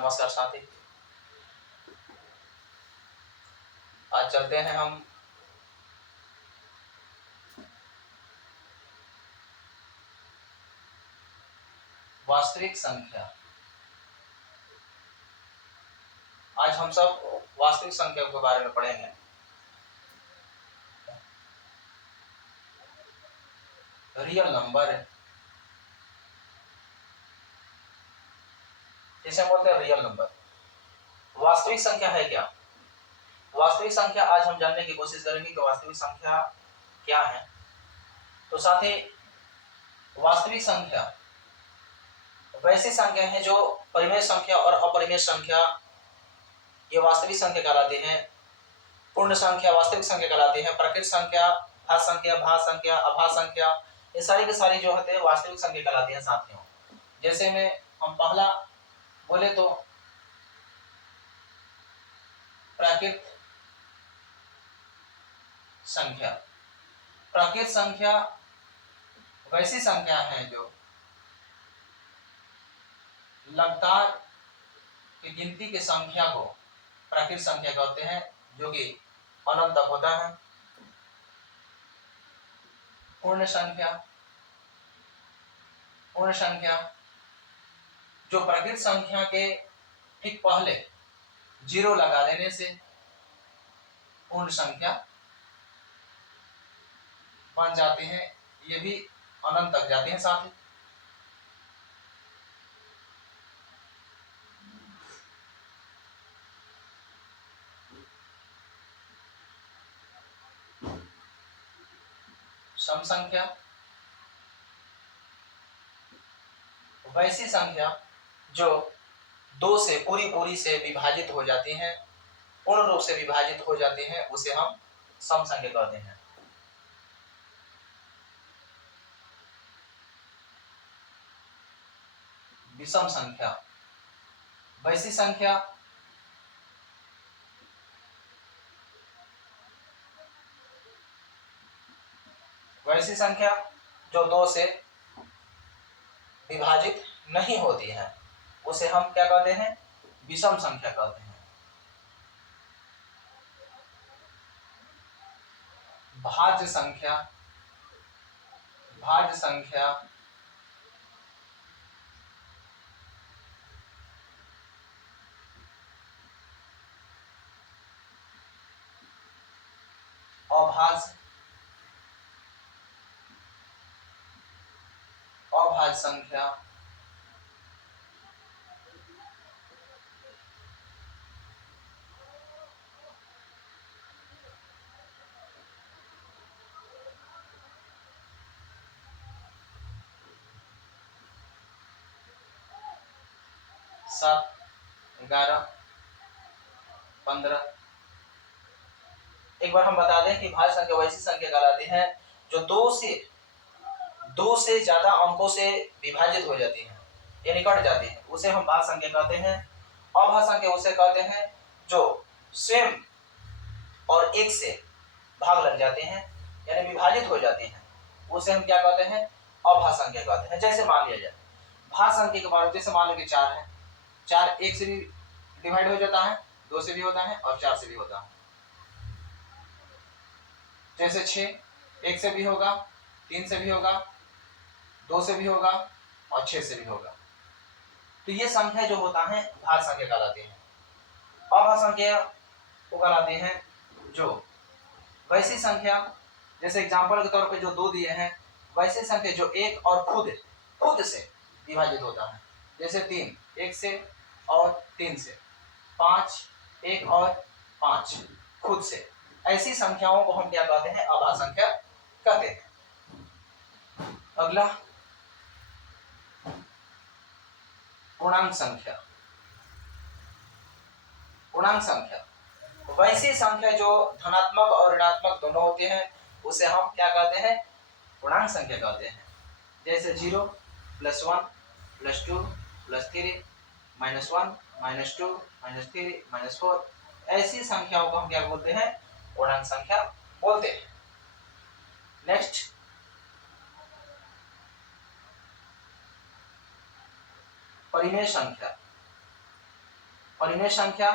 नमस्कार साथी। आज चलते हैं हम वास्तविक संख्या। आज हम सब वास्तविक संख्या के बारे में पढ़ेंगे। रियल नंबर जिसे बोलते हैं रियल नंबर। वास्तविक संख्या है क्या? वास्तविक संख्या आज हम जानने की कोशिश करेंगे कि वास्तविक संख्या क्या है। तो साथी, वास्तविक संख्या वैसी संख्या है जो परिमेय संख्या और अपरिमेय संख्या ये वास्तविक संख्या कहलाती है। पूर्ण संख्या वास्तविक संख्या कहलाती है। प्रकृत संख्या, घात संख्या, भाज्य संख्या, अभाज्य संख्या, ये सारी की सारी जो होते हैं वास्तविक संख्या कहलाती है साथियों। जैसे में हम पहला बोले तो प्राकृत संख्या। प्राकृत संख्या वैसी संख्या है जो लगातार की गिनती की संख्या को प्राकृत संख्या कहते हैं, जो कि अनंत तक होता है। पूर्ण संख्या, पूर्ण संख्या जो प्राकृत संख्या के ठीक पहले जीरो लगा देने से पूर्ण संख्या बन जाती है, ये भी अनंत तक जाती है साथी। सम संख्या वैसी संख्या जो दो से पूरी से विभाजित हो जाती हैं, पूर्ण रूप से विभाजित हो जाती हैं, उसे हम सम संख्या कहते हैं। विषम संख्या वैसी संख्या जो दो से विभाजित नहीं होती है, उसे हम क्या कहते हैं? विषम संख्या कहते हैं। भाज्य संख्या, भाज्य संख्या अभाज्य, अभाज्य संख्या सात, 11, 15। एक बार हम बता दें कि भाज्य संख्या वैसी संख्या कहलाती है जो दो से ज्यादा अंकों से विभाजित हो जाती है, यानी कट जाती है, उसे हम भाज्य संख्या कहते हैं। अभाज्य संख्या उसे कहते हैं जो स्वयं और एक से भाग लग जाते हैं, यानी विभाजित हो जाते हैं, उसे हम क्या कहते हैं? अभाज्य संख्या कहते हैं। जैसे मान लिया जाए भाज्य संख्या के बारे में, जैसे मान लो कि 4 है, 4 एक से भी डिवाइड हो जाता है, 2 से भी होता है और 4 से भी होता है। जैसे 6 एक से भी होगा, 3 से भी होगा, 2 से भी होगा और 6 से भी होगा। तो ये संख्या जो होता है भाज्य संख्या कहलाती है। अभाज्य संख्या वो कहलाती है जो वैसी संख्या, जैसे एग्जांपल के तौर पे जो 2 दिए हैं, वैसी संख्या जो एक और खुद से विभाजित होता है। जैसे 3 एक से और 3 से, 5 1 और 5 खुद से, ऐसी संख्याओं को हम क्या कहते हैं? अभाज्य संख्या कहते हैं। अगला पूर्णांक संख्या। पूर्णांक संख्या वैसी संख्या जो धनात्मक और ऋणात्मक दोनों होते हैं, उसे हम क्या कहते हैं? पूर्णांक संख्या कहते हैं। जैसे 0 +1 +2 +3 -1 -2 -3 -4, ऐसी संख्याओं को हम क्या बोलते हैं? पूर्णांक संख्या बोलते हैं। नेक्स्ट परिमेय संख्या। परिमेय संख्या,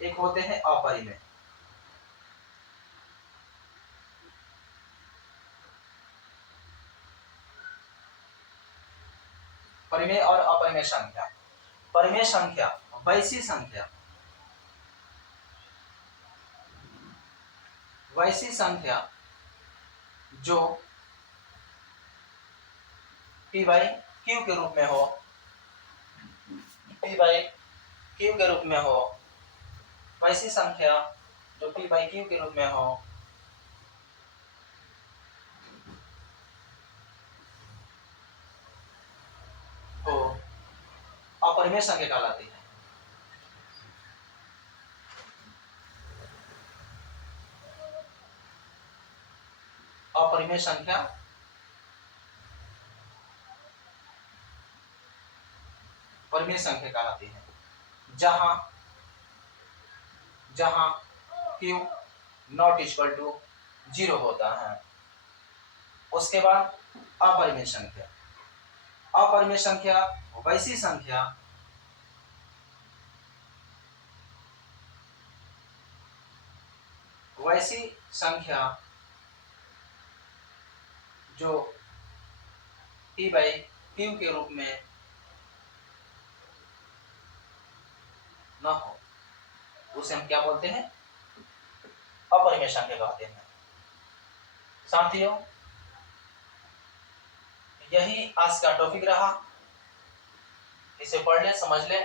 एक होते हैं अपरिमेय। परिमेय और अपरिमेय संख्या। परिमेय संख्या वैसी संख्या, वैसी संख्या जो p बाई क्यू के रूप में हो, p बाई क्यू के रूप में हो, वैसी संख्या जो p बाई क्यू के रूप में हो, तो अपरिमेय संख्या कहलाती है। अपरिमेय संख्या परिमेय संख्या कहलाती है जहां जहां q नॉट इक्वल टू 0 होता है। उसके बाद अपरिमेय संख्या। अपरिमेय संख्या वैसी संख्या जो p बाई क्यू के रूप में न हो, उसे हम क्या बोलते हैं? अपरिमेय संख्या कहते हैं। साथियों, यही आज का टॉपिक रहा। इसे पढ़ ले, समझ ले,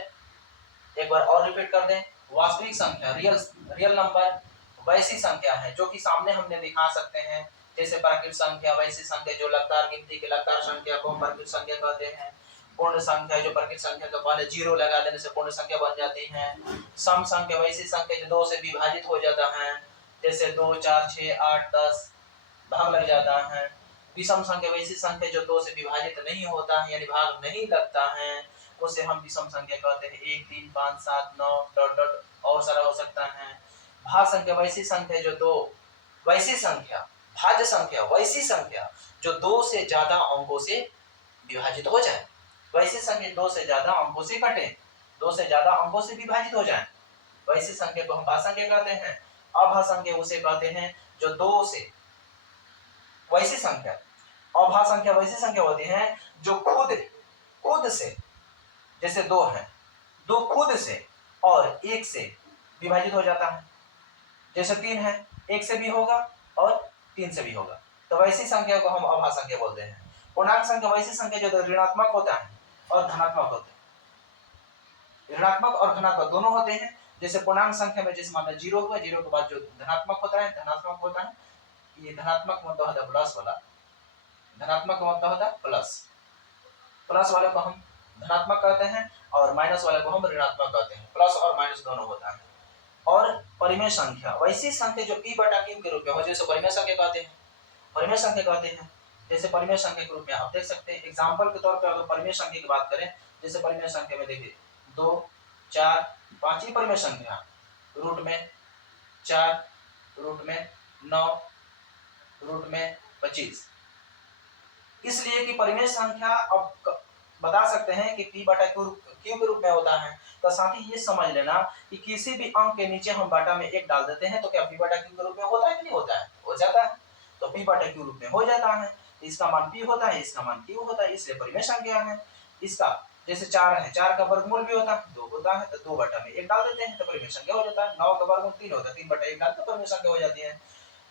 एक बार और रिपीट कर दें। वास्तविक संख्या, रियल नंबर वैसी संख्या है जो कि सामने हमने दिखा सकते हैं, जैसे प्राकृत संख्या वैसी संख्या जो लगातार गिनती के लगातार संख्या को हम प्राकृत संख्या कहते हैं। पूर्ण संख्या जो प्राकृत संख्या के पहले 0 लगा देने से पूर्ण संख्या बन जाती है। सम संख्या वैसी संख्या जो 2 से विभाजित हो जाता है, जैसे 2, 4, 6, 8, 10 भाग लग जाता है। विषम संख्या वैसी संख्या जो 2 से विभाजित नहीं होता है, यानी भाग नहीं लगता है, उसे हम विषम संख्या कहते हैं। 1, 3, 5, 7, 9 डॉट डॉट और सारा हो सकता है। भाज्य संख्या वैसी संख्या जो 2 वैसी संख्या भाज्य संख्या वैसी संख्या जो 2 से ज्यादा अंकों से विभाजित हो जाए। वैसी संख्या 2 से ज्यादा अंकों से कटे, 2 से ज्यादा अंकों से विभाजित हो जाए, वैसी संख्या को हम भाज्य संख्या कहते हैं। अभाज्य संख्या उसे कहते हैं जो 2 से वैसी संख्या, अभाज्य संख्या वैसी संख्या होती है जो खुद से, जैसे 2 है, 2 खुद से और 1 से विभाजित हो जाता है। जैसे 3 है, 1 से भी होगा और 3 से भी होगा, तो वैसी संख्या को हम अभाज्य संख्या बोलते हैं। पूर्णांक संख्या वैसी संख्या जो ऋणात्मक होता है और धनात्मक होता है। ऋणात्मक और धनात्मक दोनों होते हैं। जैसे पूर्णांक संख्या में जैसे मान लो 0 हुआ, 0 के बाद जो धनात्मक होता है, ये धनात्मक मतलब होता है प्लस वाला, धनात्मक मतलब होता है प्लस वाले को हम धनात्मक कहते हैं और माइनस वाले को हम ऋणात्मक कहते हैं। प्लस और माइनस दोनों होता है। और परिमेय संख्या वैसी संख्या जो p बटा q के रूप में हो, जैसे परिमेय संख्या कहते हैं। परिमेय संख्या कहते हैं जैसे परिमेय संख्या के रूप में आप देख सकते हैं। एग्जांपल के तौर पर अगर परिमेय संख्या की बात करें, जैसे परिमेय संख्या में देखिए 2, 4, 5 ही परिमेय संख्या, रूट में 4, रूट में 9, रूट में 25। इसलिए कि परिमेय संख्या अब बता सकते हैं कि p बटा q के रूप में होता है। तो साथ ही ये समझ लेना कि किसी भी अंक के नीचे हम बटा में 1 डाल देते हैं तो क्या p बटा q के रूप में होता है कि नहीं होता है? हो जाता है। तो p बटा q रूप में हो जाता है, इसका मान p होता है, इसका मान q होता है, इसलिए परिमेय संख्या है। इसका जैसे 4 है, 4 का वर्गमूल भी होता है 2 होता है, तो 2 बटा में 1 डाल देते हैं तो परिमेय संख्या हो जाता है। 9 का वर्गमूल 3 होता है, 3 बटा 1 डाल तो परिमेय संख्या हो जाती है।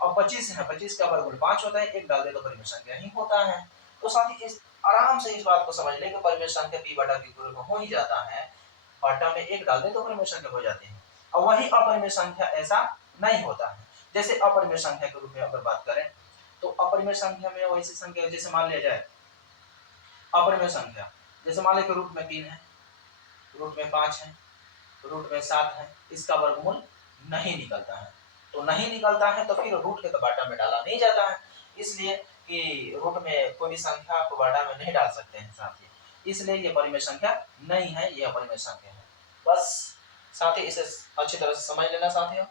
और 25 है, 25 का वर्गमूल 5 होता है, 1 डाल दे तो परिमेय संख्या ही होता है। तो साथ ही इस आराम से इस बात को समझ ले कि परिमेय संख्या p बटा q के रूप में हो ही जाता है। बटा में 1 डाल दे तो परिमेय संख्या हो जाती है। और वही अपरिमेय संख्या ऐसा नहीं होता है। जैसे अपरिमेय संख्या के रूप में अगर बात करें तो अपरिमेय संख्या में वैसी संख्या जैसे मान लिया जाए अपरिमेय संख्या, जैसे मान लें कि रूट में 3 है, रूट में 5 है, रूट में 7 है, इसका वर्गमूल नहीं निकलता है। तो नहीं निकलता है तो फिर रूट के तो बाटा में डाला नहीं जाता है, इसलिए कि रूट में कोई भी संख्या को बाटा में नहीं डाल सकते हैं साथी, इसलिए ये परिमेय संख्या नहीं है, ये अपरिमेय संख्या है। बस साथी इसे अच्छी तरह से समझ लेना साथियों।